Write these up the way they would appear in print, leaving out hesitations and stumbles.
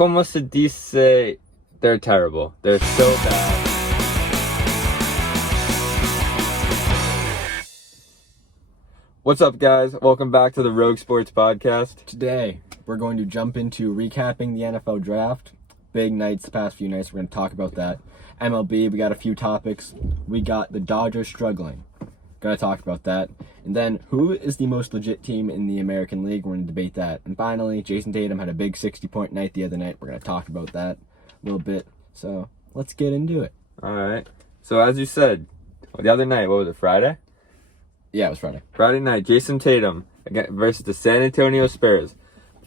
como se dice, they're terrible. They're so bad. What's up, guys? Welcome back to the Rogue Sports Podcast. Today, we're going to jump into recapping the NFL draft. Big nights the past few nights. We're going to talk about that. MLB, we got a few topics. We got the Dodgers struggling. Going to talk about that. And then, who is the most legit team in the American League? We're going to debate that. And finally, Jayson Tatum had a big 60-point night the other night. We're going to talk about that a little bit. So, let's get into it. All right. So, as you said, the other night, what was it, Friday? Yeah, it was Friday. Friday night, Jayson Tatum versus the San Antonio Spurs.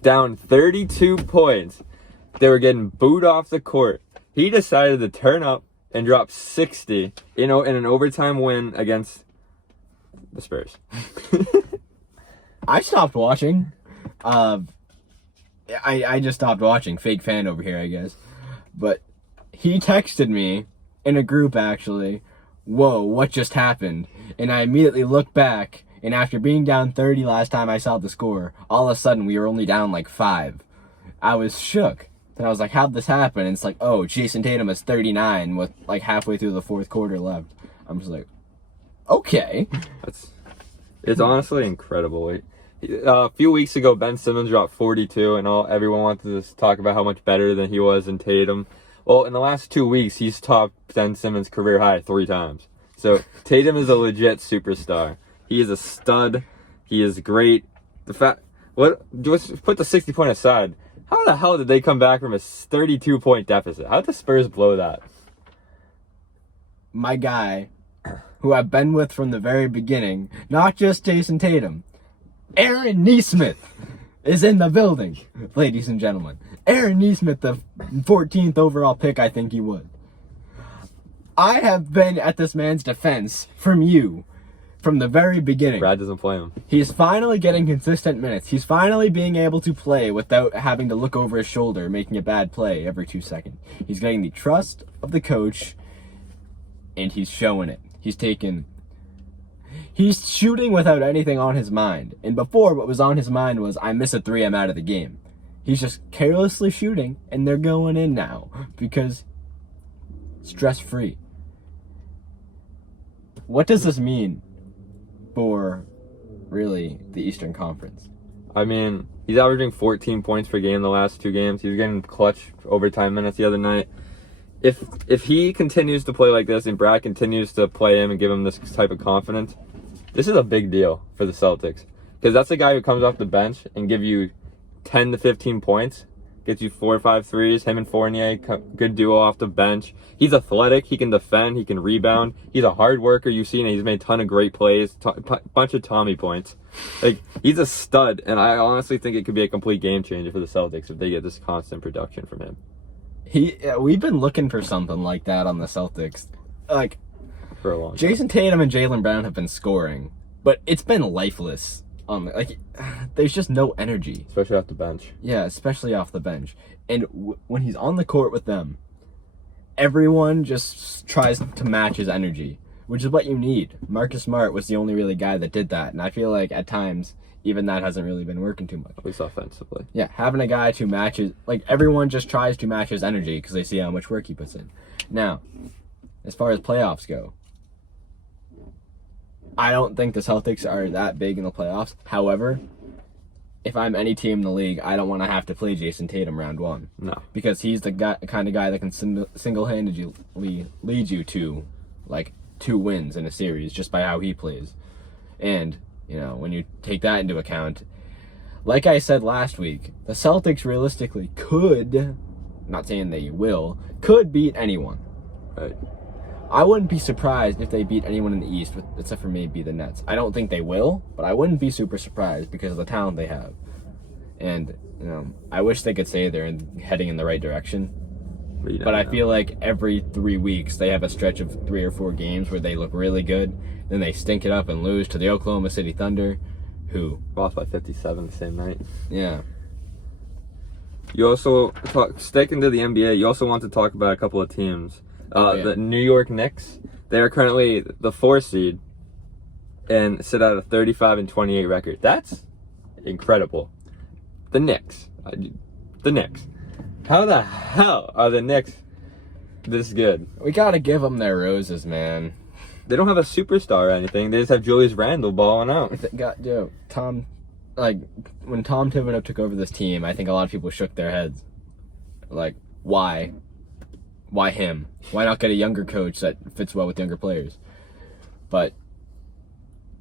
Down 32 points. They were getting booed off the court. He decided to turn up and drop 60 in an overtime win against the Spurs. I stopped watching. I just stopped watching. Fake fan over here, I guess. But he texted me in a group, actually, "Whoa, what just happened?" And I immediately looked back, and after being down 30 last time I saw the score, all of a sudden we were only down like 5. I was shook. And I was like, how'd this happen? And it's like, oh, Jayson Tatum is 39 with like halfway through the fourth quarter left. I'm just like, okay. It's honestly incredible. A few weeks ago, Ben Simmons dropped 42, and everyone wanted to talk about how much better than he was in Tatum. Well, in the last 2 weeks, he's topped Ben Simmons' career high 3 times. So Tatum is a legit superstar. He is a stud. He is great. Just put the 60 point aside. How the hell did they come back from a 32 point deficit? How did the Spurs blow that? My guy, who I've been with from the very beginning, not just Jayson Tatum, Aaron Nesmith is in the building, ladies and gentlemen. Aaron Nesmith, the 14th overall pick, I think he would. I have been at this man's defense from the very beginning. Brad doesn't play him. He's finally getting consistent minutes. He's finally being able to play without having to look over his shoulder, making a bad play every 2 seconds. He's getting the trust of the coach, and he's showing it. He's shooting without anything on his mind. And before, what was on his mind was, I miss a 3, I'm out of the game. He's just carelessly shooting, and they're going in now because stress-free. What does this mean for, really, the Eastern Conference? I mean, he's averaging 14 points per game the last 2 games. He was getting clutch overtime minutes the other night. If he continues to play like this and Brad continues to play him and give him this type of confidence, this is a big deal for the Celtics. Because that's a guy who comes off the bench and give you 10 to 15 points, gets you 4 or 5 threes. Him and Fournier, good duo off the bench. He's athletic. He can defend. He can rebound. He's a hard worker. You've seen it. He's made a ton of great plays, bunch of Tommy points. Like, he's a stud, and I honestly think it could be a complete game changer for the Celtics if they get this constant production from him. We've been looking for something like that on the Celtics. Like, for a long time. Jayson Tatum and Jaylen Brown have been scoring, but it's been lifeless. There's just no energy. Especially off the bench. Yeah, especially off the bench. And when he's on the court with them, everyone just tries to match his energy, which is what you need. Marcus Smart was the only really guy that did that, and I feel like at times, even that hasn't really been working too much. At least offensively. Yeah, having a guy to match his... everyone just tries to match his energy because they see how much work he puts in. Now, as far as playoffs go, I don't think the Celtics are that big in the playoffs. However, if I'm any team in the league, I don't want to have to play Jayson Tatum round 1. No. Because he's the kind of guy that can single-handedly lead you to, 2 wins in a series just by how he plays. And, when you take that into account, like I said last week, the Celtics realistically could, not saying they will, could beat anyone. Right. I wouldn't be surprised if they beat anyone in the East, except for maybe the Nets. I don't think they will, but I wouldn't be super surprised because of the talent they have. And, I wish they could say they're heading in the right direction. But I feel like every 3 weeks they have a stretch of 3 or 4 games where they look really good. Then they stink it up and lose to the Oklahoma City Thunder, who lost by 57 the same night. Yeah. You also, sticking to the NBA, you also want to talk about a couple of teams. The New York Knicks, they are currently the 4 seed and sit at a 35-28 record. That's incredible. The Knicks. How the hell are the Knicks this good? We gotta give them their roses, man. They don't have a superstar or anything. They just have Julius Randle balling out. When Tom Thibodeau took over this team, I think a lot of people shook their heads. Like, why? Why him? Why not get a younger coach that fits well with younger players? But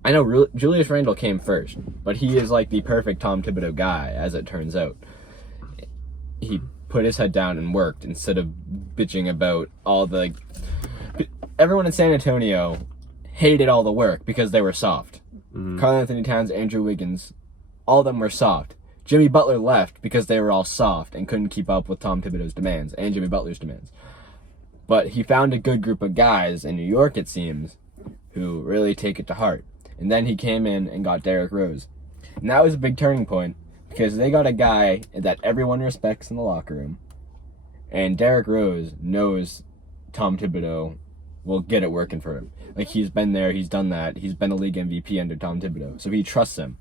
I know Julius Randle came first, but he is like the perfect Tom Thibodeau guy, as it turns out. He put his head down and worked instead of bitching about all the... Everyone in San Antonio hated all the work because they were soft. Karl Anthony Towns, Andrew Wiggins, all of them were soft. Jimmy Butler left because they were all soft and couldn't keep up with Tom Thibodeau's demands and Jimmy Butler's demands. But he found a good group of guys in New York, it seems, who really take it to heart. And then he came in and got Derrick Rose. And that was a big turning point because they got a guy that everyone respects in the locker room. And Derrick Rose knows Tom Thibodeau will get it working for him. Like, he's been there, he's done that. He's been a league MVP under Tom Thibodeau. So he trusts him.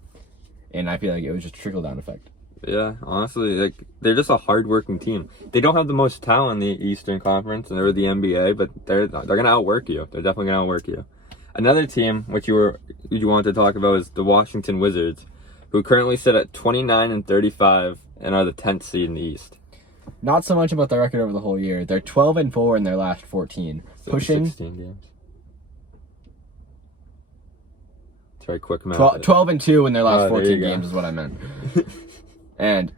And I feel like it was just a trickle-down effect. Yeah, honestly, like, they're just a hard-working team. They don't have the most talent in the Eastern Conference or the NBA, but they're gonna outwork you. They're definitely gonna outwork you. Another team which you wanted to talk about is the Washington Wizards, who currently sit at 29-35 and are the 10th seed in the East. Not so much about the record over the whole year. They're 12-4 in their last 14, So pushing 16 games. It's very quick math. 12-2 in their last 14 go. games is what I meant. And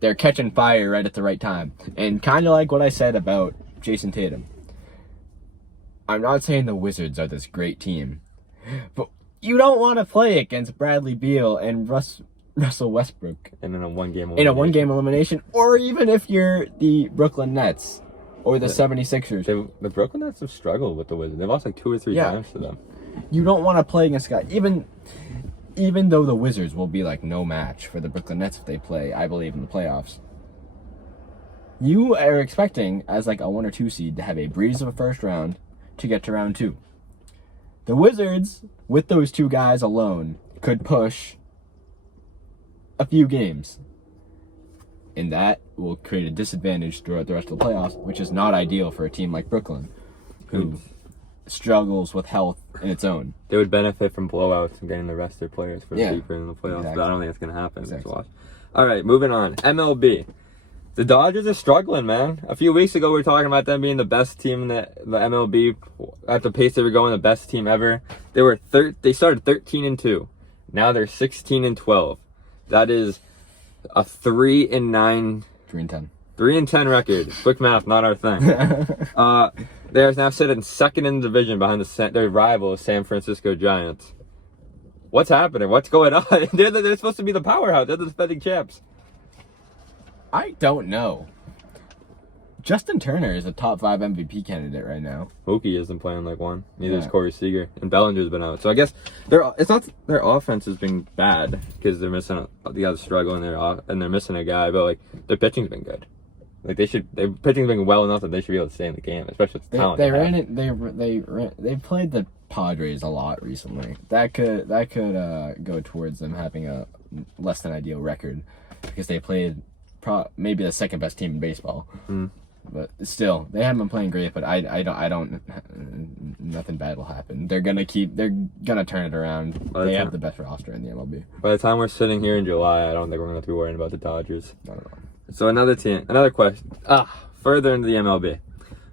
they're catching fire right at the right time. And kind of like what I said about Jayson Tatum. I'm not saying the Wizards are this great team, but you don't want to play against Bradley Beal and Russell Westbrook And in a one-game elimination, or even if you're the Brooklyn Nets or the 76ers. The Brooklyn Nets have struggled with the Wizards. They've lost like 2 or 3 times to them. You don't want to play against guys, even though the Wizards will be like no match for the Brooklyn Nets if they play, I believe, in the playoffs. You are expecting, as like a 1 or 2 seed, to have a breeze of a first round to get to round 2. The Wizards, with those 2 guys alone, could push a few games. And that will create a disadvantage throughout the rest of the playoffs, which is not ideal for a team like Brooklyn, who struggles with health in its own. They would benefit from blowouts and getting the rest of their players for deeper in the playoffs, Exactly. but I don't think it's going to happen. Exactly. All right, moving on. MLB. The Dodgers are struggling, man. A few weeks ago, we were talking about them being the best team in the MLB. At the pace they were going, the best team ever. They started 13-2. Now they're 16-12. That is a 3-9, 3-10. 3-10 record. Quick math, not our thing. They are now sitting second in the division behind their rival, San Francisco Giants. What's happening? What's going on? They're supposed to be the powerhouse. They're the defending champs. I don't know. Justin Turner is a top 5 MVP candidate right now. Mookie isn't playing like one. Neither is Yeah. Corey Seager. And Bellinger's been out. So I guess their offense has been bad because they're missing the guys struggling and they're missing a guy. But like their pitching's been good. Like their pitching's been well enough that they should be able to stay in the game, especially with the talent. They played the Padres a lot recently. That could go towards them having a less than ideal record because they played maybe the second best team in baseball. But still, they haven't been playing great. But I don't. Nothing bad will happen. They're gonna turn it around. They have the best roster in the MLB. By the time we're sitting here in July, I don't think we're gonna have to be worrying about the Dodgers. I don't know. So another question. Further into the MLB,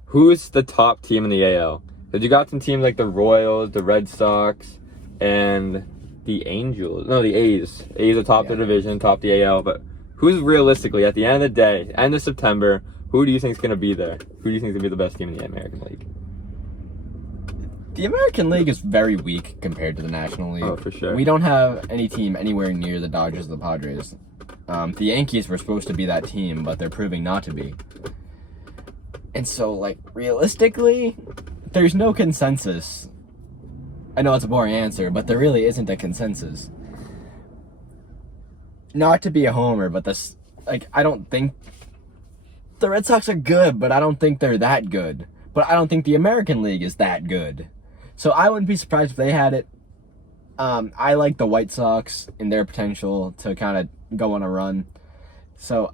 who's the top team in the AL? Because you got some teams like the Royals, the Red Sox, and the Angels. No, the A's. A's are top the division, top the AL. But who's realistically, at the end of the day, end of September, who do you think is going to be there? Who do you think is going to be the best team in the American League? The American League is very weak compared to the National League. Oh, for sure. We don't have any team anywhere near the Dodgers or the Padres. The Yankees were supposed to be that team, but they're proving not to be. And so, like, realistically, there's no consensus. I know it's a boring answer, but there really isn't a consensus. Not to be a homer, but I don't think the Red Sox are good, but I don't think they're that good. But I don't think the American League is that good. So I wouldn't be surprised if they had it. I like the White Sox and their potential to kind of go on a run. So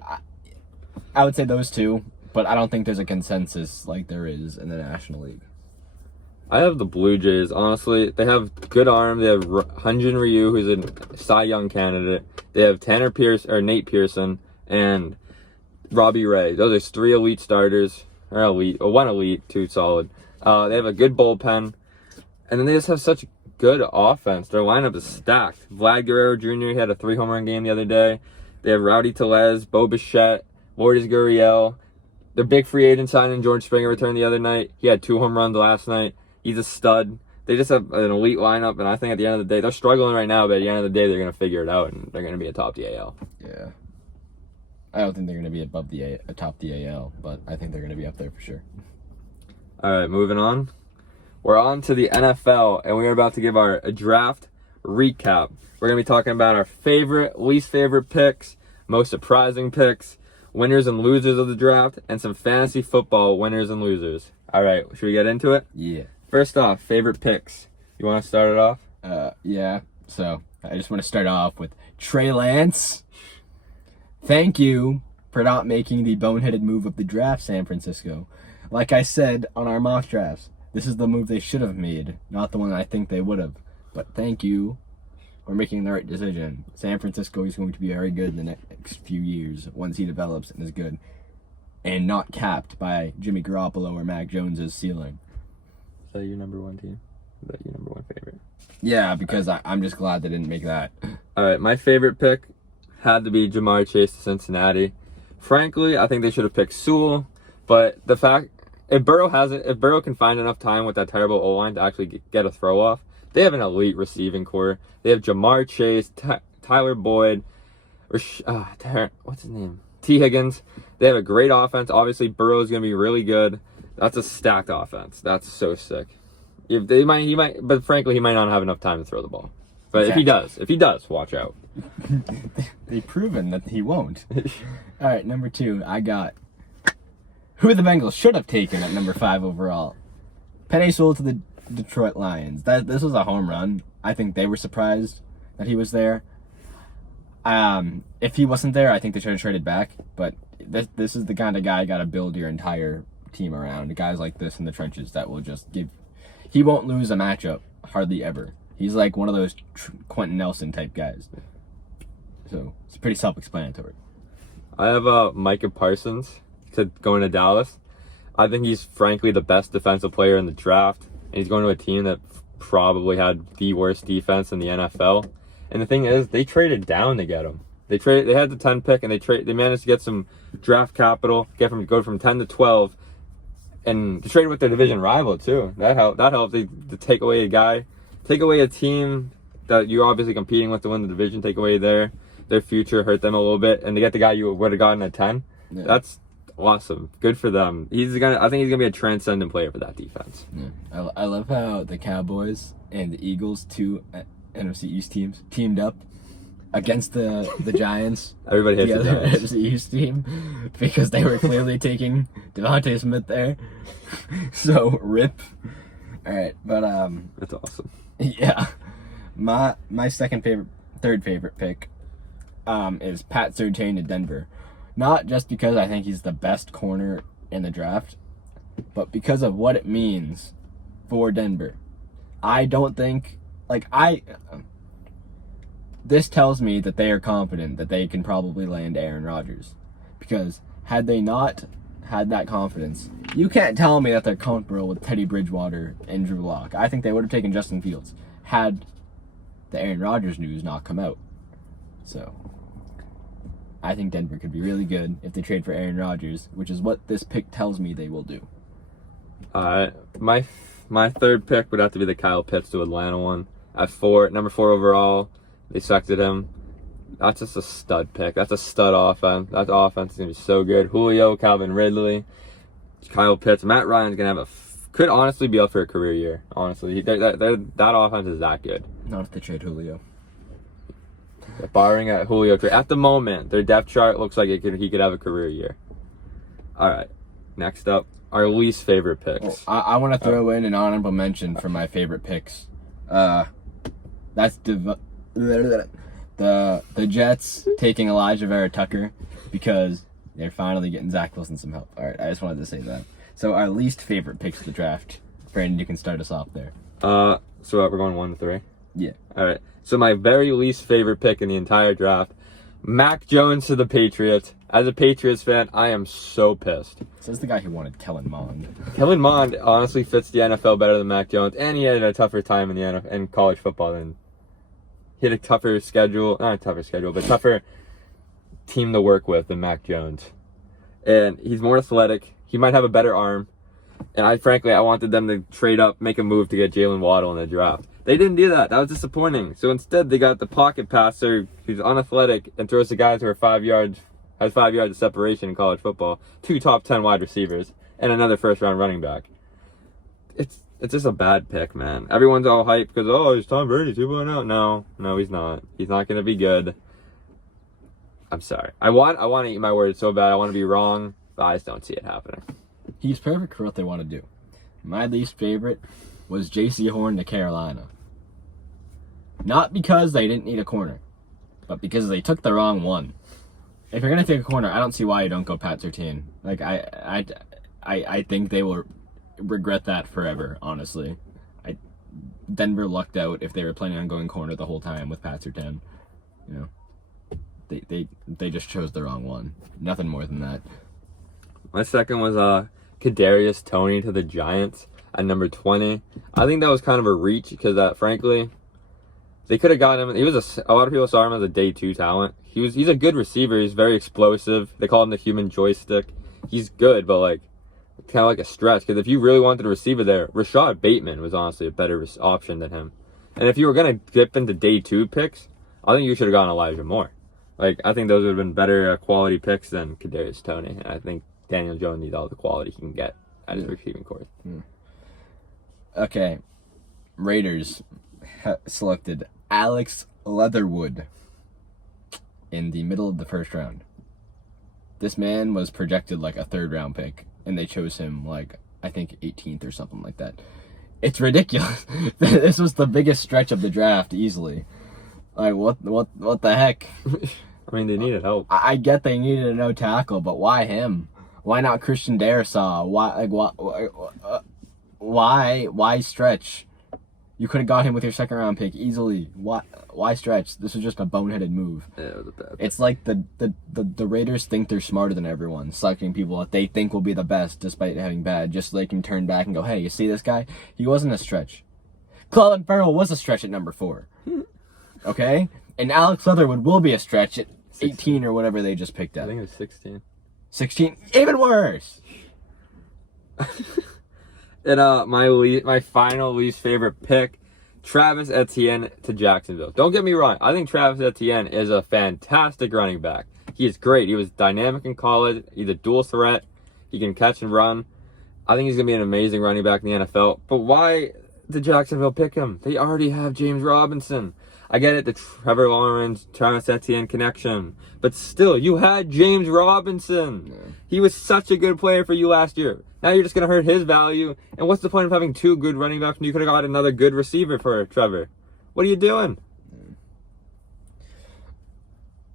I would say those two, but I don't think there's a consensus like there is in the National League. I have the Blue Jays. Honestly, they have good arm. They have Hyun-Jin Ryu, who's a Cy Young candidate. They have Nate Pearson and Robbie Ray. Those are 3 elite starters, or elite, or 1 elite, 2 solid. They have a good bullpen, and then they just have such good offense. Their lineup is stacked. Vlad Guerrero Jr. He had a 3 home run game the other day. They have Rowdy Tellez, Bo Bichette, Lourdes Gurriel. Their big free agent signing, George Springer, returned the other night. He had 2 home runs last night. He's a stud. They just have an elite lineup, and I think at the end of the day, they're struggling right now, but at the end of the day, they're going to figure it out, and they're going to be atop the AL. Yeah. I don't think they're going to be atop the AL, but I think they're going to be up there for sure. All right, moving on. We're on to the NFL, and we're about to give our draft recap. We're going to be talking about our favorite, least favorite picks, most surprising picks, winners and losers of the draft, and some fantasy football winners and losers. All right, should we get into it? Yeah. First off, favorite picks. You want to start it off? Yeah. So I just want to start off with Trey Lance. Thank you for not making the boneheaded move of the draft, San Francisco. Like I said on our mock drafts, this is the move they should have made, not the one I think they would have. But thank you for making the right decision. San Francisco is going to be very good in the next few years once he develops and is good, and not capped by Jimmy Garoppolo or Mac Jones's ceiling. Is that your number 1 team? Is that your number 1 favorite? Yeah, because I'm just glad they didn't make that. All right, my favorite pick had to be Jamar Chase to Cincinnati. Frankly, I think they should have picked Sewell, but the fact if Burrow can find enough time with that terrible O-line to actually get a throw off, they have an elite receiving core. They have Jamar Chase, Tyler Boyd, what's his name? T. Higgins. They have a great offense. Obviously, Burrow's going to be really good. That's a stacked offense. That's so sick. But frankly, he might not have enough time to throw the ball. But exactly. if he does, watch out. They've proven that he won't. All right, number 2, I got who the Bengals should have taken at number 5 overall. Penei Sewell to the Detroit Lions. This was a home run. I think they were surprised that he was there. If he wasn't there, I think they should have traded back. But this is the kind of guy you got to build your entire team around. Guys like this in the trenches that will just give. He won't lose a matchup hardly ever. He's like one of those Quentin Nelson type guys. So it's pretty self-explanatory. I have Micah Parsons going to Dallas. I think he's frankly the best defensive player in the draft, and he's going to a team that probably had the worst defense in the NFL. And the thing is, they traded down to get him. They had the 10 pick, and they managed to get some draft capital, go from 10 to 12, and to trade with their division rival too. That helped. To take away a team that you're obviously competing with to win the division, take away their future, hurt them a little bit, and to get the guy you would have gotten at 10. Yeah. That's awesome. Good for them. I think he's gonna be a transcendent player for that defense. Yeah. I love how the Cowboys and the Eagles, 2 NFC East teams, teamed up against the Giants. Everybody hates the Giants. NFC East team because they were clearly taking Devontae Smith there. So rip. All right, but that's awesome. Yeah, my third favorite pick is Pat Surtain to Denver. Not just because I think he's the best corner in the draft, but because of what it means for Denver. I don't think, this tells me that they are confident that they can probably land Aaron Rodgers. Because had they not had that confidence, you can't tell me that they're comfortable with Teddy Bridgewater and Drew Lock. I think they would have taken Justin Fields had the Aaron Rodgers news not come out. So I think Denver could be really good if they trade for Aaron Rodgers, which is what this pick tells me they will do. My third pick would have to be the Kyle Pitts to Atlanta one. At number 4 overall, they selected him. That's just a stud pick. That's a stud offense. That offense is gonna be so good. Julio, Calvin Ridley, Kyle Pitts, Matt Ryan's gonna could honestly be up for a career year. Honestly, that offense is that good. Not if they trade Julio. Barring a Julio trade. At the moment, their depth chart looks like he could have a career year. All right, next up, our least favorite picks. I want to throw in an honorable mention for my favorite picks. That's the Jets taking Elijah Vera Tucker because They're finally getting Zach Wilson some help. All right, I just wanted to say that. So our least favorite picks of the draft. Brandon, you can start us off there. So we're going 1 to 3. Yeah. All right. So my very least favorite pick in the entire draft, Mac Jones to the Patriots. As a Patriots fan, I am so pissed. Says the guy who wanted Kellen Mond. Kellen Mond honestly fits the NFL better than Mac Jones, and he had a tougher time in the NFL, in college football than he had a tougher schedule, not a tougher schedule, but tougher team to work with than Mac Jones. And he's more athletic. He might have a better arm. And I wanted them to trade up, make a move to get Jalen Waddle in the draft. They didn't do that. That was disappointing. So instead, they got the pocket passer who's unathletic and throws to guys who are 5 yards, has 5 yards of separation in college football, 2 top 10 wide receivers, and another first-round running back. It's just a bad pick, man. Everyone's all hyped because, it's Tom Brady 2.0. No, he's not. He's not going to be good. I'm sorry. I want to eat my words so bad. I want to be wrong, but I just don't see it happening. He's perfect for what they want to do. My least favorite was J.C. Horn to Carolina. Not because they didn't need a corner, but because they took the wrong one. If you're gonna take a corner, I don't see why you don't go Pat Surtain. Like I think they will regret that forever. Honestly, Denver lucked out if they were planning on going corner the whole time with Pat Surtain. You know, they just chose the wrong one. Nothing more than that. My second was Kadarius Toney to the Giants at number 20. I think that was kind of a reach because frankly, they could have gotten him. He was a lot of people saw him as a day 2 talent. He's a good receiver. He's very explosive. They call him the human joystick. He's good, but kind of like a stretch. Because if you really wanted a receiver there, Rashad Bateman was honestly a better option than him. And if you were gonna dip into day 2 picks, I think you should have gone Elijah Moore. I think those would have been better quality picks than Kadarius Toney. And I think Daniel Jones needs all the quality he can get at his receiving course. Okay, Raiders selected Alex Leatherwood in the middle of the first round. This man was projected like a 3rd round pick, and they chose him I think 18th or something like that. It's ridiculous. This was the biggest stretch of the draft easily. What the heck? I mean, they needed help. I get they needed a no tackle, but why him? Why not Christian Darrisaw? Why stretch? You could have got him with your 2nd round pick easily. Why stretch? This was just a boneheaded move. Yeah, it was a bad pick. It's like the Raiders think they're smarter than everyone, selecting people that they think will be the best despite having bad, just so they can turn back and go, hey, you see this guy? He wasn't a stretch. Clelin Ferrell was a stretch at number 4. Okay? And Alex Leatherwood will be a stretch at 18 or whatever they just picked I at. think it was 16. 16? Even worse! And my final least favorite pick, Travis Etienne to Jacksonville. Don't get me wrong. I think Travis Etienne is a fantastic running back. He is great. He was dynamic in college. He's a dual threat. He can catch and run. I think he's going to be an amazing running back in the NFL. But why did Jacksonville pick him? They already have James Robinson. I get it, the Trevor Lawrence, Travis Etienne connection. But still, you had James Robinson. Yeah. He was such a good player for you last year. Now you're just going to hurt his value. And what's the point of having 2 good running backs when you could have got another good receiver for Trevor? What are you doing?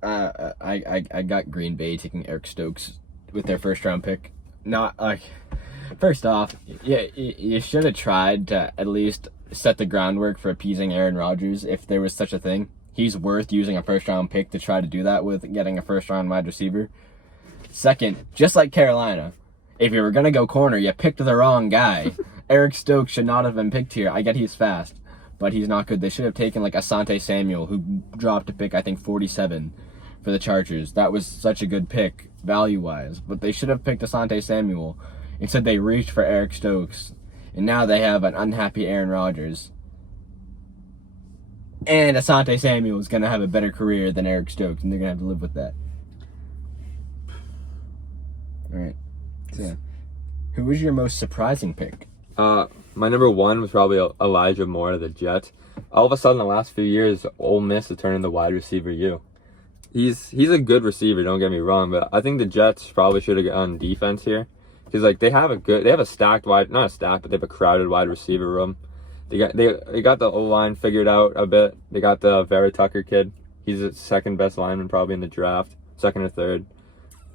I got Green Bay taking Eric Stokes with their 1st round pick. Not first off, yeah, you should have tried to at least set the groundwork for appeasing Aaron Rodgers if there was such a thing. He's worth using a 1st round pick to try to do that with, getting a 1st round wide receiver. Second, just like Carolina, if you were going to go corner, you picked the wrong guy. Eric Stokes should not have been picked here. I get he's fast, but he's not good. They should have taken Asante Samuel, who dropped a pick, I think 47 for the Chargers. That was such a good pick value-wise, but they should have picked Asante Samuel. Instead, they reached for Eric Stokes. And now they have an unhappy Aaron Rodgers. And Asante Samuel is going to have a better career than Eric Stokes, and they're going to have to live with that. All right. So, yeah. Who was your most surprising pick? My number 1 was probably Elijah Moore of the Jets. All of a sudden, the last few years, Ole Miss has turned into wide receiver U. He's a good receiver, don't get me wrong, but I think the Jets probably should have gone defense here. Because they have a stacked not a stacked, but they have a crowded wide receiver room. They got the O-line figured out a bit. They got the Vera Tucker kid. He's the 2nd best lineman probably in the draft, 2nd or 3rd.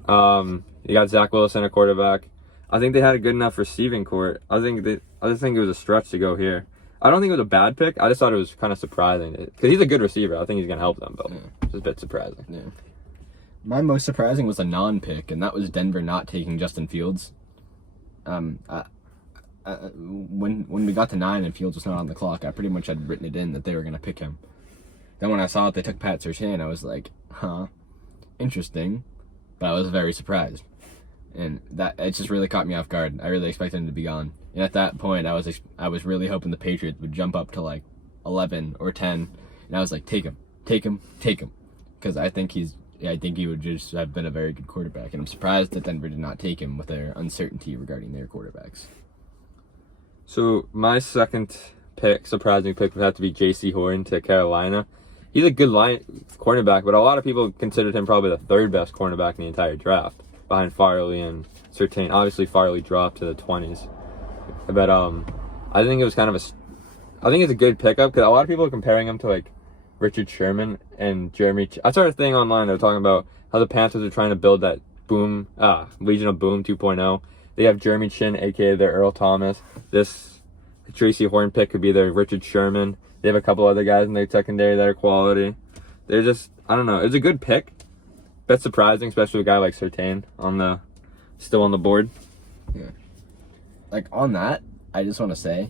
You got Zach Wilson at quarterback. I think they had a good enough receiving court. I just think it was a stretch to go here. I don't think it was a bad pick. I just thought it was kind of surprising because he's a good receiver. I think he's gonna help them, but it's a bit surprising. Yeah. My most surprising was a non-pick, and that was Denver not taking Justin Fields. When we got to 9 and Fields was not on the clock, I pretty much had written it in that they were gonna pick him. Then when I saw that they took Pat Surtain, I was like, huh, interesting, but I was very surprised. And that it just really caught me off guard. I really expected him to be gone. And at that point, I was really hoping the Patriots would jump up to like 11 or 10. And I was like, take him, because I think he would just have been a very good quarterback. And I'm surprised that Denver did not take him with their uncertainty regarding their quarterbacks. So my second surprising pick would have to be J.C. Horn to Carolina. He's a good cornerback, but a lot of people considered him probably the third best cornerback in the entire draft, behind Farley and Surtain. Obviously, Farley dropped to the 20s. But I think it was kind of I think it's a good pickup because a lot of people are comparing him to like Richard Sherman and Jeremy. I saw a thing online. They were talking about how the Panthers are trying to build that Legion of Boom 2.0. They have Jeremy Chin, aka their Earl Thomas. This Tracy Horn pick could be their Richard Sherman. They have a couple other guys in their secondary that are quality. They're just, I don't know. It's a good pick. Bit surprising, especially with a guy like Surtain still on the board. Yeah. Like, on that, I just want to say,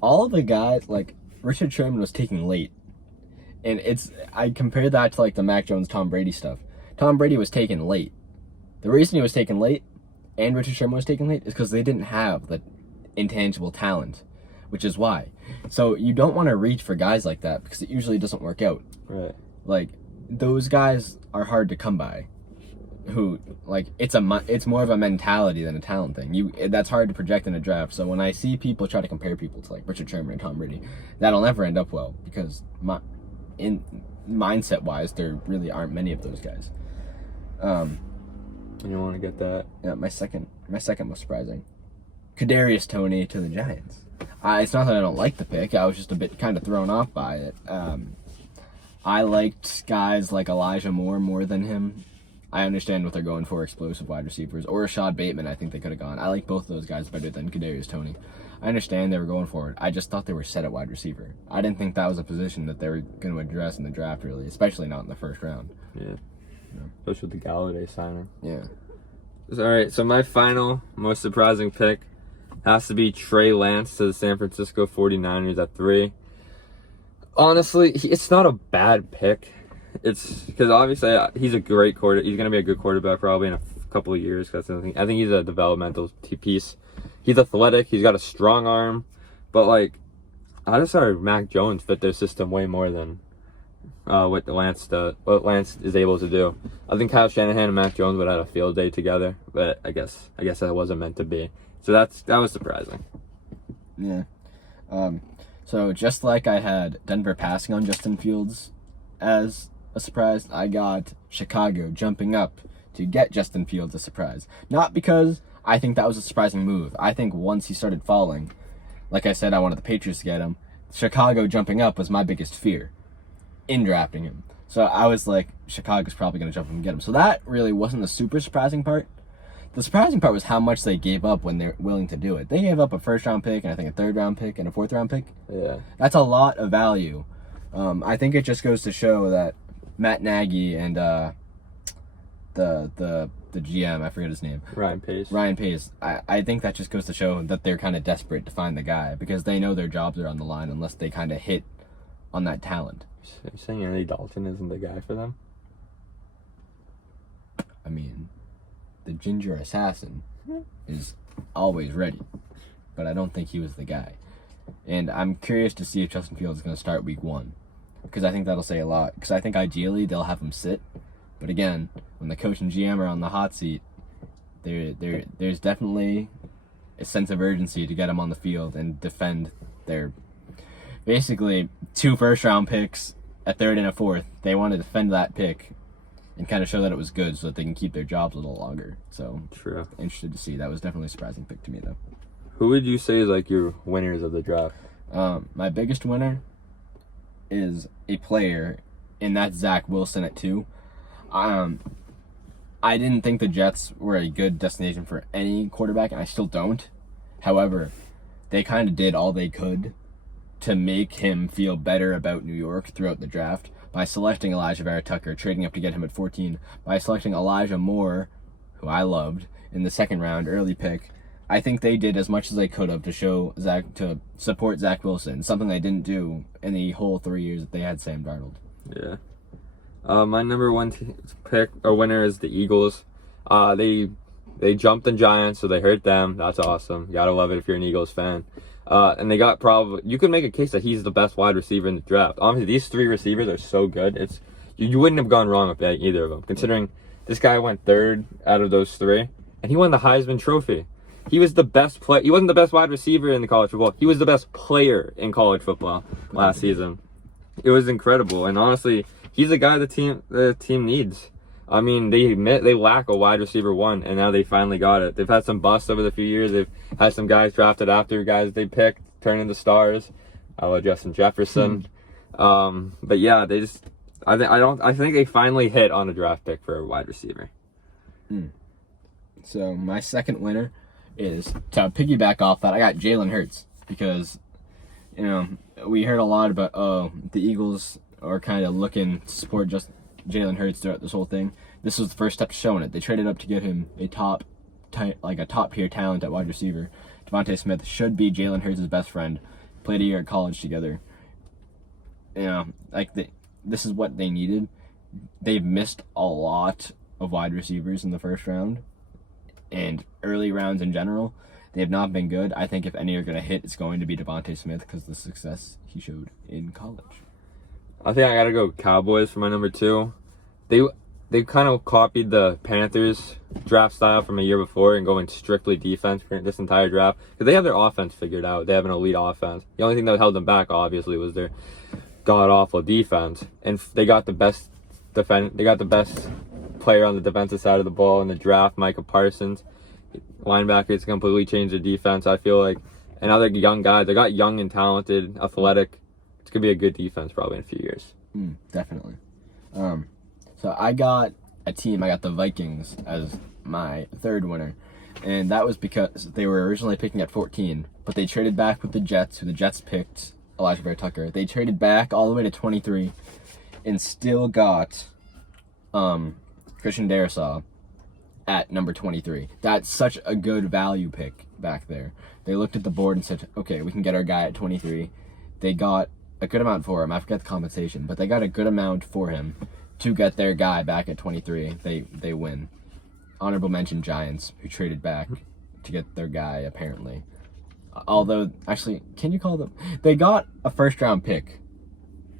all of the guys, like, Richard Sherman was taken late. And I compare that to, like, the Mac Jones, Tom Brady stuff. Tom Brady was taken late. The reason he was taken late, and Richard Sherman was taken late, is because they didn't have the intangible talent, which is why. So, you don't want to reach for guys like that, because it usually doesn't work out. Right. Like, those guys are hard to come by. Who, like, it's more of a mentality than a talent thing. That's hard to project in a draft. So when I see people try to compare people to like Richard Sherman and Tom Brady, that'll never end up well because in mindset wise, there really aren't many of those guys. You don't want to get that. Yeah, my second most surprising, Kadarius Toney to the Giants. It's not that I don't like the pick. I was just a bit kind of thrown off by it. I liked guys like Elijah Moore more than him. I understand what they're going for, explosive wide receivers. Or Rashad Bateman, I think they could have gone. I like both of those guys better than Kadarius Toney. I understand they were going for it. I just thought they were set at wide receiver. I didn't think that was a position that they were going to address in the draft, really, especially not in the first round. Yeah. Especially with the Galladay signing. Yeah. All right, so my final, most surprising pick has to be Trey Lance to the San Francisco 49ers at 3. Honestly, it's not a bad pick. It's because obviously he's a great he's going to be a good quarterback probably in a couple of years. I think he's a developmental piece. He's athletic. He's got a strong arm. But, like, I just thought Mac Jones fit their system way more than what Lance is able to do. I think Kyle Shanahan and Mac Jones would have had a field day together. But I guess that wasn't meant to be. So that was surprising. Yeah. So just like I had Denver passing on Justin Fields as a surprise, I got Chicago jumping up to get Justin Fields a surprise. Not because I think that was a surprising move. I think once he started falling, like I said, I wanted the Patriots to get him. Chicago jumping up was my biggest fear in drafting him. So I was like, Chicago's probably going to jump up and get him. So that really wasn't the super surprising part. The surprising part was how much they gave up when they're willing to do it. They gave up a first-round pick, and I think a third-round pick, and a fourth-round pick. Yeah. That's a lot of value. I think it just goes to show that Matt Nagy and the GM, I forget his name. Ryan Pace. I think that just goes to show that they're kind of desperate to find the guy because they know their jobs are on the line unless they kind of hit on that talent. Are you saying Andy Dalton isn't the guy for them? I mean, the ginger assassin is always ready, but I don't think he was the guy. And I'm curious to see if Justin Fields is going to start week 1 because I think that'll say a lot. Because I think ideally they'll have him sit. But again, when the coach and GM are on the hot seat, there's definitely a sense of urgency to get him on the field and defend their basically 2 first-round picks, a third and a fourth. They want to defend that pick and kind of show that it was good so that they can keep their jobs a little longer. So, true. Interested to see. That was definitely a surprising pick to me, though. Who would you say is like your winners of the draft? My biggest winner is a player, and that's Zach Wilson at 2. I I didn't think the Jets were a good destination for any quarterback, and I still don't. However, they kind of did all they could to make him feel better about New York throughout the draft by selecting Elijah Vera Tucker, trading up to get him at 14, by selecting Elijah Moore, who I loved, in the second round, early pick. I think they did as much as they could have to support Zach Wilson, something they didn't do in the whole 3 years that they had Sam Darnold. Yeah. My number one pick or winner is the Eagles. They jumped the Giants, so they hurt them. That's awesome. You gotta love it if you're an Eagles fan. And they got you could make a case that he's the best wide receiver in the draft. Honestly, these 3 receivers are so good. You wouldn't have gone wrong with either of them, considering this guy went 3rd out of those 3, and he won the Heisman Trophy. He was the best player. He wasn't the best wide receiver in the college football. He was the best player in college football last season. It was incredible, and honestly, he's a guy the team needs. I mean, they lack a wide receiver 1, and now they finally got it. They've had some busts over the few years. They've had some guys drafted after guys they picked turn into stars. I love Justin Jefferson. But yeah, I think they finally hit on a draft pick for a wide receiver. So my second winner is, to piggyback off that, I got Jalen Hurts, because, we heard a lot about, the Eagles are kind of looking to support just Jalen Hurts throughout this whole thing. This was the first step to showing it. They traded up to get him a top tier talent at wide receiver. Devontae Smith should be Jalen Hurts' best friend. Played a year at college together. This is what they needed. They've missed a lot of wide receivers in the first round, and early rounds in general. They have not been good. I think if any are going to hit, it's going to be Devontae Smith, because of the success he showed in college. I think I gotta go Cowboys for my number 2. They kind of copied the Panthers draft style from a year before and going strictly defense for this entire draft, because they have their offense figured out. They have an elite offense. The only thing that held them back, obviously, was their god awful defense, and they got the best player on the defensive side of the ball in the draft, Micah Parsons. Linebackers completely changed their defense, I feel like. And now they're young guys. They got young and talented, athletic. It's going to be a good defense probably in a few years. Definitely. So I got a team. I got the Vikings as my third winner. And that was because they were originally picking at 14, but they traded back with the Jets, who the Jets picked Elijah Vera Tucker. They traded back all the way to 23 and still got Christian Darrisaw at number 23. That's such a good value pick back there. They looked at the board and said, okay, we can get our guy at 23. They got a good amount for him. I forget the compensation, but they got a good amount for him to get their guy back at 23. They win. Honorable mention Giants, who traded back to get their guy, apparently. Although, actually, can you call them? They got a first-round pick,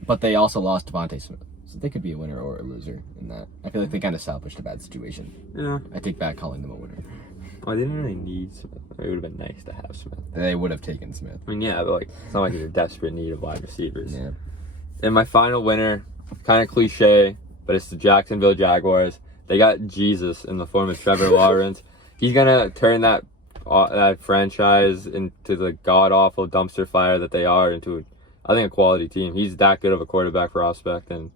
but they also lost Devontae Smith. So they could be a winner or a loser in that. I feel like they kind of salvaged a bad situation. Yeah. I take back calling them a winner. Well, they didn't really need Smith. It would have been nice to have Smith. They would have taken Smith. I mean, yeah, but it's not like they're in desperate need of wide receivers. Yeah. And my final winner, kind of cliche, but it's the Jacksonville Jaguars. They got Jesus in the form of Trevor Lawrence. He's gonna turn that franchise into the god-awful dumpster fire that they are into, I think, a quality team. He's that good of a quarterback prospect, and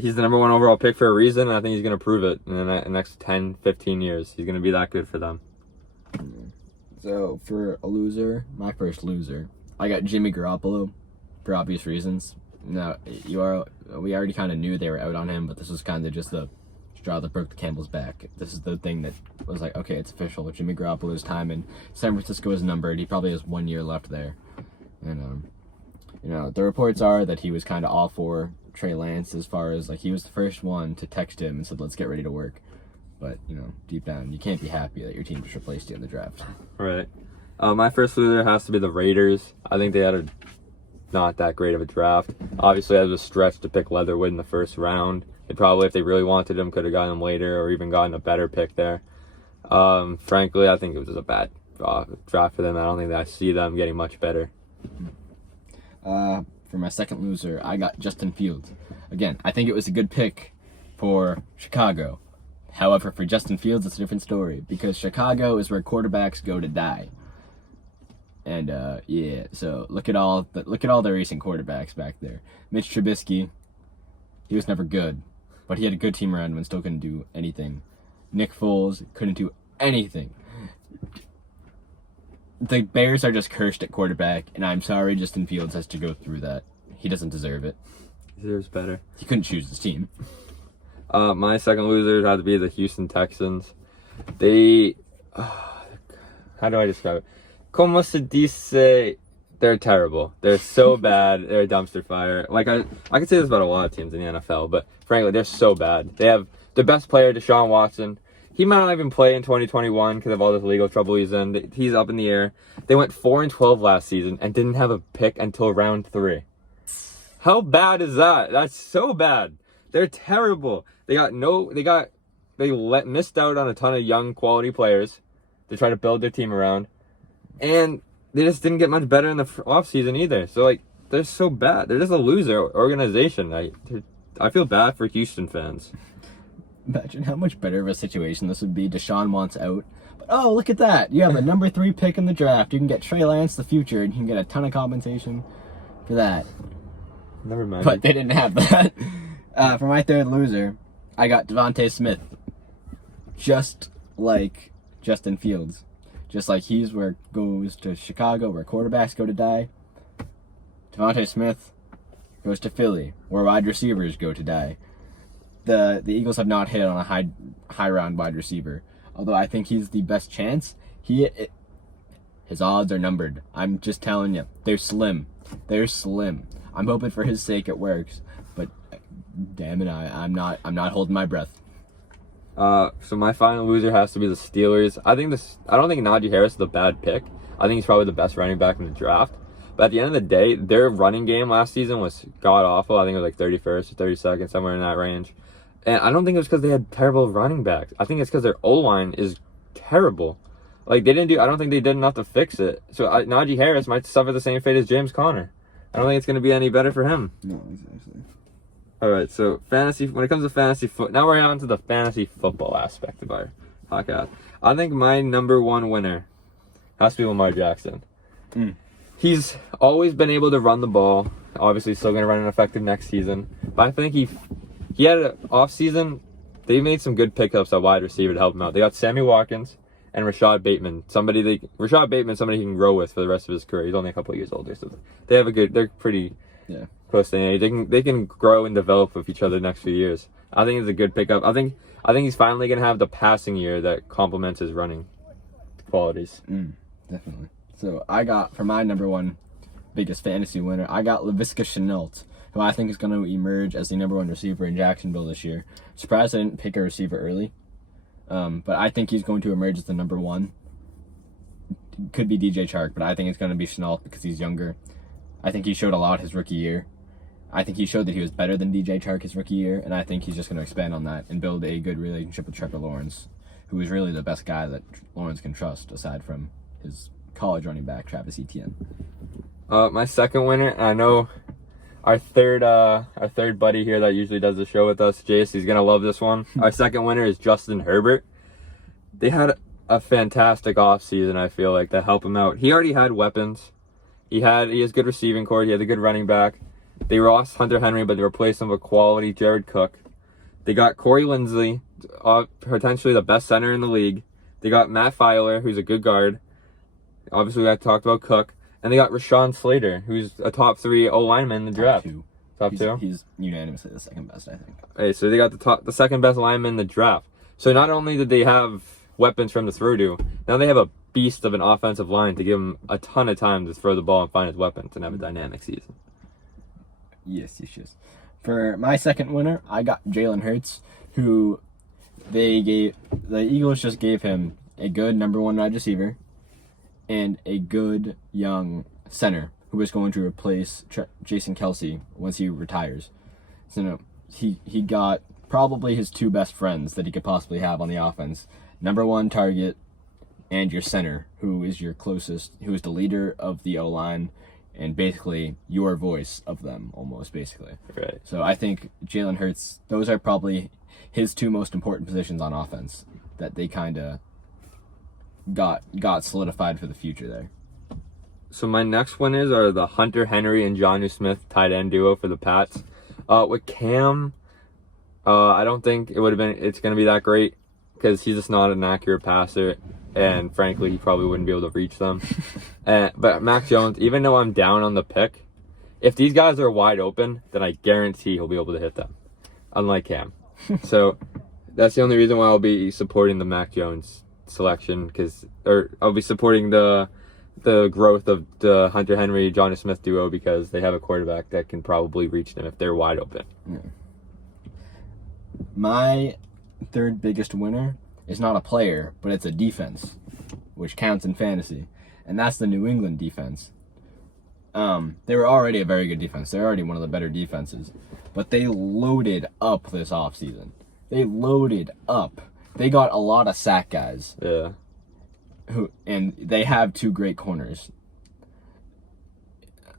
he's the number 1 overall pick for a reason, and I think he's going to prove it in the next 10, 15 years. He's going to be that good for them. So, for a loser, my first loser, I got Jimmy Garoppolo for obvious reasons. Now, we already kind of knew they were out on him, but this was kind of just the straw that broke the camel's back. This is the thing that was like, okay, it's official. Jimmy Garoppolo's time in San Francisco is numbered. He probably has 1 year left there. And, the reports are that he was kind of all for Trey Lance, as far as, he was the first one to text him and said, let's get ready to work. But, deep down, you can't be happy that your team just replaced you in the draft. Right. My first loser has to be the Raiders. I think they had not that great of a draft. Obviously, that was a stretch to pick Leatherwood in the first round. They probably, if they really wanted him, could have gotten him later or even gotten a better pick there. Frankly, I think it was just a bad draft for them. I don't think that I see them getting much better. For my second loser, I got Justin Fields. Again, I think it was a good pick for Chicago. However, for Justin Fields, it's a different story, because Chicago is where quarterbacks go to die. And so look at all the recent quarterbacks back there. Mitch Trubisky, he was never good, but he had a good team around him and still couldn't do anything. Nick Foles couldn't do anything. The Bears are just cursed at quarterback, and I'm sorry Justin Fields has to go through that. He doesn't deserve it. He deserves better. He couldn't choose his team. My second loser had to be the Houston Texans. They, how do I describe it? Como se dice? They're terrible. They're so bad. They're a dumpster fire. Like I could say this about a lot of teams in the NFL, but frankly, they're so bad. They have the best player, Deshaun Watson. He might not even play in 2021 because of all this legal trouble he's in. He's up in the air. They went 4-12 last season and didn't have a pick until round 3. How bad is that? That's so bad. They're terrible. Missed out on a ton of young quality players to try to build their team around, and they just didn't get much better in the offseason either. So like, they're so bad. They're just a loser organization. I feel bad for Houston fans. Imagine how much better of a situation this would be. Deshaun wants out. But oh, look at that. You have a number 3 pick in the draft. You can get Trey Lance the future, and you can get a ton of compensation for that. Never mind. But they didn't have that. For my third loser, I got Devontae Smith. Just like Justin Fields. Just like he's where goes to Chicago, where quarterbacks go to die. Devontae Smith goes to Philly, where wide receivers go to die. The Eagles have not hit on a high round wide receiver. Although I think he's the best chance. His odds are numbered. I'm just telling you, they're slim. They're slim. I'm hoping for his sake it works, but damn it, I'm not holding my breath. So my final loser has to be the Steelers. I don't think Najee Harris is a bad pick. I think he's probably the best running back in the draft. But at the end of the day, their running game last season was god awful. I think it was like 31st or 32nd, somewhere in that range. And I don't think it was because they had terrible running backs. I think it's because their O-line is terrible. Like, I don't think they did enough to fix it. So Najee Harris might suffer the same fate as James Conner. I don't think it's going to be any better for him. No, exactly. All right, so when it comes to fantasy now we're on to the fantasy football aspect of our podcast. I think my number 1 winner has to be Lamar Jackson. He's always been able to run the ball. Obviously, still going to run an effective next season. But I think he had an off season. They made some good pickups at wide receiver to help him out. They got Sammy Watkins and Rashad Bateman. Somebody he can grow with for the rest of his career. He's only a couple of years older, so they're pretty close to age. They can grow and develop with each other next few years. I think it's a good pickup. I think he's finally gonna have the passing year that complements his running qualities. Definitely. So I got, for my number 1 biggest fantasy winner, I got Laviska Shenault, who I think is going to emerge as the number 1 receiver in Jacksonville this year. Surprised I didn't pick a receiver early, but I think he's going to emerge as the number 1. Could be DJ Chark, but I think it's going to be Shenault because he's younger. I think he showed a lot his rookie year. I think he showed that he was better than DJ Chark his rookie year, and I think he's just going to expand on that and build a good relationship with Trevor Lawrence, who is really the best guy that Lawrence can trust aside from his college running back, Travis Etienne. My second winner, I know our third buddy here that usually does the show with us, Jace, he's gonna love this one. Our second winner is Justin Herbert. They had a fantastic offseason, I feel like, to help him out. He already had weapons. He has good receiving core. He had a good running back. They lost Hunter Henry, but they replaced him with quality Jared Cook. They got Corey Linsley, potentially the best center in the league. They got Matt Filer, who's a good guard. Obviously, we talked about Cook. And they got Rashawn Slater, who's a top 3 O-lineman in the draft. Top two? He's unanimously the second best, I think. Hey, so they got the second best lineman in the draft. So not only did they have weapons from the throw to, now they have a beast of an offensive line to give him a ton of time to throw the ball and find his weapons and have a dynamic season. Yes. For my second winner, I got Jalen Hurts, who the Eagles just gave him a good number 1 wide receiver and a good young center who is going to replace Jason Kelce once he retires. So no, he got probably his 2 best friends that he could possibly have on the offense. Number 1 target and your center, who is your closest, who is the leader of the O-line and basically your voice of them, almost, basically. Right. So I think Jalen Hurts, those are probably his 2 most important positions on offense that they kind of got solidified for the future there. So my next winners are the Hunter Henry and Jonnu Smith tight end duo for the Pats. With Cam, I don't think it's going to be that great. because he's just not an accurate passer, and frankly, he probably wouldn't be able to reach them. But Mac Jones, even though I'm down on the pick, if these guys are wide open, then I guarantee he'll be able to hit them, unlike Cam. So that's the only reason why I'll be supporting the Mac Jones selection, or I'll be supporting the growth of the Hunter Henry, Johnny Smith duo, because they have a quarterback that can probably reach them if they're wide open. Yeah. My third biggest winner is not a player, but it's a defense, which counts in fantasy, and that's the New England defense. They were already a very good defense. They're already one of the better defenses, but they loaded up this offseason. They loaded up. They got a lot of sack guys. Yeah. And they have two great corners.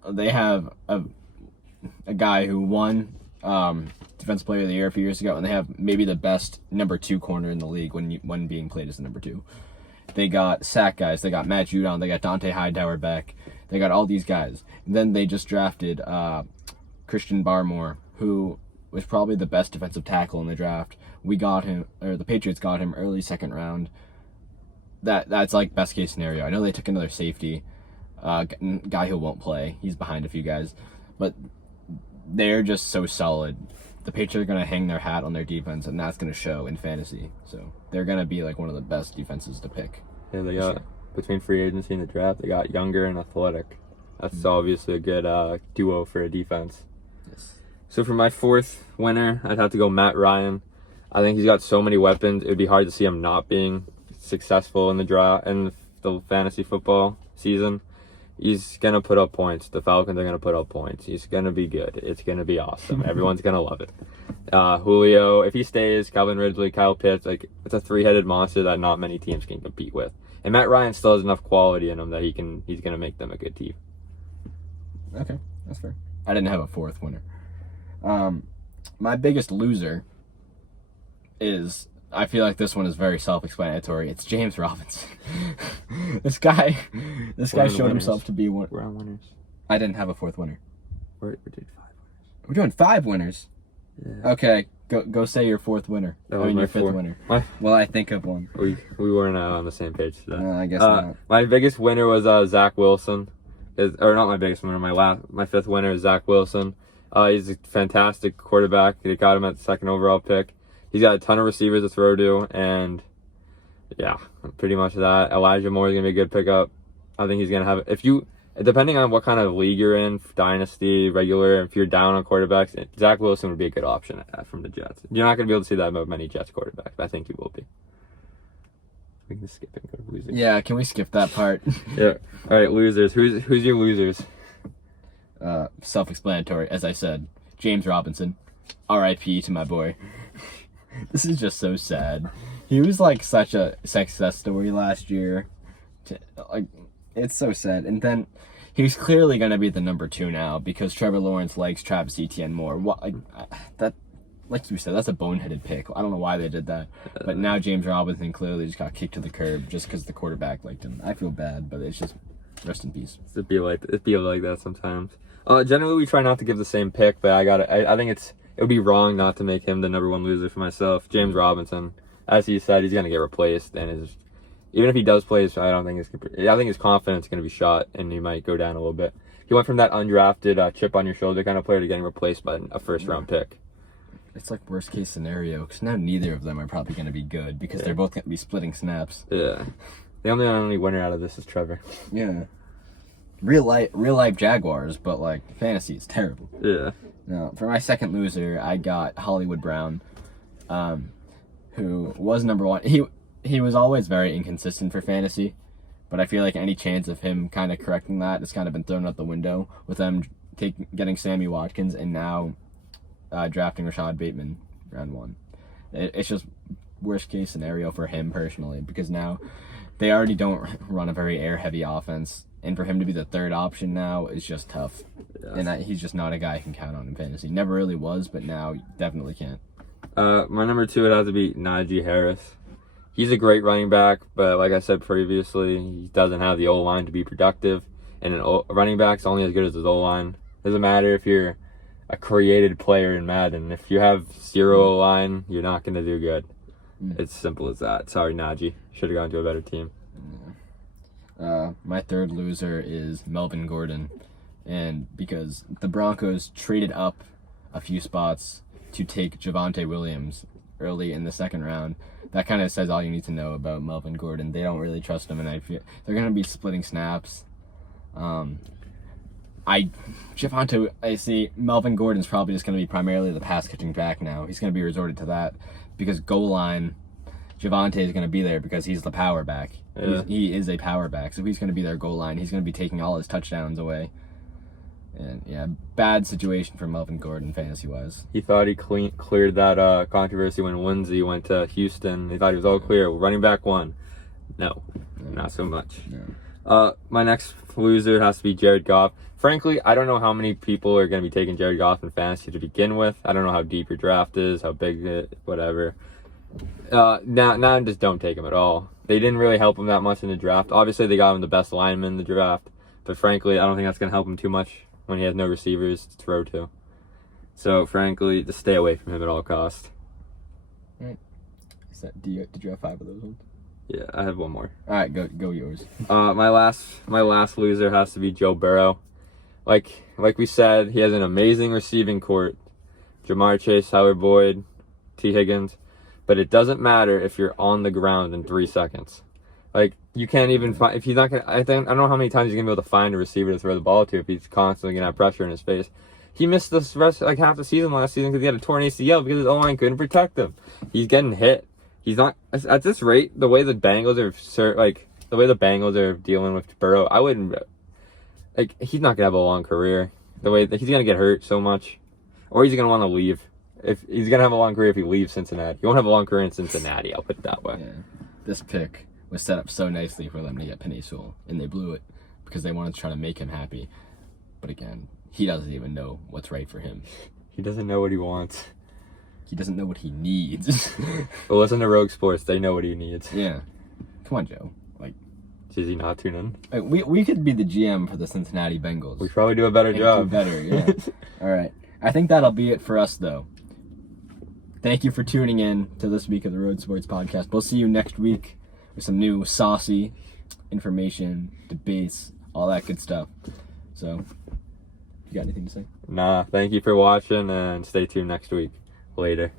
They have a guy who won Defensive Player of the Year a few years ago, and they have maybe the best number 2 corner in the league when being played as the number 2. They got sack guys. They got Matt Judon. They got Dante Hightower back. They got all these guys. And then they just drafted Christian Barmore, who was probably the best defensive tackle in the draft. We got him, or the Patriots got him early second round. That's like best case scenario. I know they took another safety, guy who won't play. He's behind a few guys, but they're just so solid. The Patriots are going to hang their hat on their defense, and that's going to show in fantasy. So they're going to be like one of the best defenses to pick. Yeah, they got, between free agency and the draft, they got younger and athletic. That's obviously a good duo for a defense. Yes. So for my fourth winner, I'd have to go Matt Ryan. I think he's got so many weapons. It would be hard to see him not being successful in the fantasy football season. He's going to put up points. The Falcons are going to put up points. He's going to be good. It's going to be awesome. Everyone's going to love it. Julio, if he stays, Calvin Ridley, Kyle Pitts, it's a three-headed monster that not many teams can compete with. And Matt Ryan still has enough quality in him that he's going to make them a good team. Okay, that's fair. I didn't have a fourth winner. My biggest loser is, I feel like this one is very self-explanatory. It's James Robinson. This guy showed himself to be one. We're on winners. I didn't have a fourth winner. We're doing 5 winners. We're doing 5 winners. Yeah. Okay, go say your fourth winner. Your fifth winner. Well, I think of one. We weren't on the same page today. I guess not. My biggest winner was Zach Wilson. Or not my biggest winner. My fifth winner is Zach Wilson. He's a fantastic quarterback. They got him at the 2nd overall pick. He's got a ton of receivers to throw to, and yeah, pretty much that. Elijah Moore is going to be a good pickup. I think he's going to have, depending on what kind of league you're in, dynasty, regular, if you're down on quarterbacks, Zach Wilson would be a good option from the Jets. You're not going to be able to see that many Jets quarterbacks, but I think you will be. We can skip and go to losers. Yeah, can we skip that part? Yeah. All right, losers. Who's your losers? Self-explanatory, as I said. James Robinson. R.I.P. to my boy. This is just so sad. He was like such a success story last year. It's so sad. And then he's clearly going to be the number 2 now because Trevor Lawrence likes Travis Etienne more. Like you said, that's a boneheaded pick. I don't know why they did that. But now James Robinson clearly just got kicked to the curb just because the quarterback liked him. I feel bad, but it's just rest in peace. It'd be like that sometimes. Generally, we try not to give the same pick, but I think it would be wrong not to make him the number 1 loser for myself. James Robinson, as he said, he's going to get replaced, and even if he does play, I think his confidence is going to be shot, and he might go down a little bit. He went from that undrafted chip on your shoulder kind of player to getting replaced by a first-round pick. It's like worst case scenario because now neither of them are probably going to be good because they're both going to be splitting snaps. Yeah, the only winner out of this is Trevor. Yeah, real life Jaguars, but like fantasy is terrible. Yeah. No, for my second loser, I got Hollywood Brown, who was number 1. He was always very inconsistent for fantasy, but I feel like any chance of him kind of correcting that has kind of been thrown out the window with them getting Sammy Watkins and now drafting Rashad Bateman round 1. It's just worst case scenario for him personally because now they already don't run a very air heavy offense, and for him to be the 3rd option now is just tough. Yes. And he's just not a guy I can count on in fantasy. Never really was, but now definitely can't. My number 2 would have to be Najee Harris. He's a great running back, but like I said previously, he doesn't have the O-line to be productive, and a running back's only as good as his O-line. Doesn't matter if you're a created player in Madden. If you have 0 O-line, you're not going to do good. It's simple as that. Sorry, Najee. Should have gone to a better team. My third loser is Melvin Gordon. And because the Broncos traded up a few spots to take Javonte Williams early in the second round, that kind of says all you need to know about Melvin Gordon. They don't really trust him, and I feel they're going to be splitting snaps. I see Melvin Gordon's probably just going to be primarily the pass catching back now. He's going to be resorted to that because goal line, Javonte is going to be there because he's the power back. Yeah. He is a power back, so he's going to be their goal line. He's going to be taking all his touchdowns away. And yeah, bad situation for Melvin Gordon fantasy-wise. He thought he cleared that controversy when Lindsey went to Houston. He thought he was all clear. Running back one. No, not so much. No. My next loser has to be Jared Goff. Frankly, I don't know how many people are going to be taking Jared Goff in fantasy to begin with. I don't know how deep your draft is, how big it, whatever. Now just don't take him at all. They didn't really help him that much in the draft. Obviously, they got him the best lineman in the draft, but frankly, I don't think that's going to help him too much when he has no receivers to throw to. So, frankly, just stay away from him at all costs. Right. Did you have 5 of those ones? Yeah, I have one more. All right, go yours. My last loser has to be Joe Burrow. Like we said, he has an amazing receiving court. Jamar Chase, Tyler Boyd, T. Higgins. But it doesn't matter if you're on the ground in 3 seconds. Like, you can't even find, if he's not going to, I don't know how many times he's going to be able to find a receiver to throw the ball to if he's constantly going to have pressure in his face. He missed the rest, like half the season last season because he had a torn ACL because his O-line couldn't protect him. He's getting hit. He's not, at this rate, the way the Bengals are dealing with Burrow, I wouldn't, like, he's not going to have a long career. The way that he's going to get hurt so much. Or he's going to want to leave. If he's going to have a long career if he leaves Cincinnati. He won't have a long career in Cincinnati, I'll put it that way. Yeah. This pick was set up so nicely for them to get Penei Sewell, and they blew it because they wanted to try to make him happy. But again, he doesn't even know what's right for him. He doesn't know what he wants. He doesn't know what he needs. But listen to Rogue Sports. They know what he needs. Yeah. Come on, Joe. Like, Does he not tune in? we could be the GM for the Cincinnati Bengals. We probably do a better job. Do better, yeah. All right. I think that'll be it for us, though. Thank you for tuning in to this week of the Road Sports Podcast. We'll see you next week with some new saucy information, debates, all that good stuff. So, you got anything to say? Nah, thank you for watching and stay tuned next week. Later.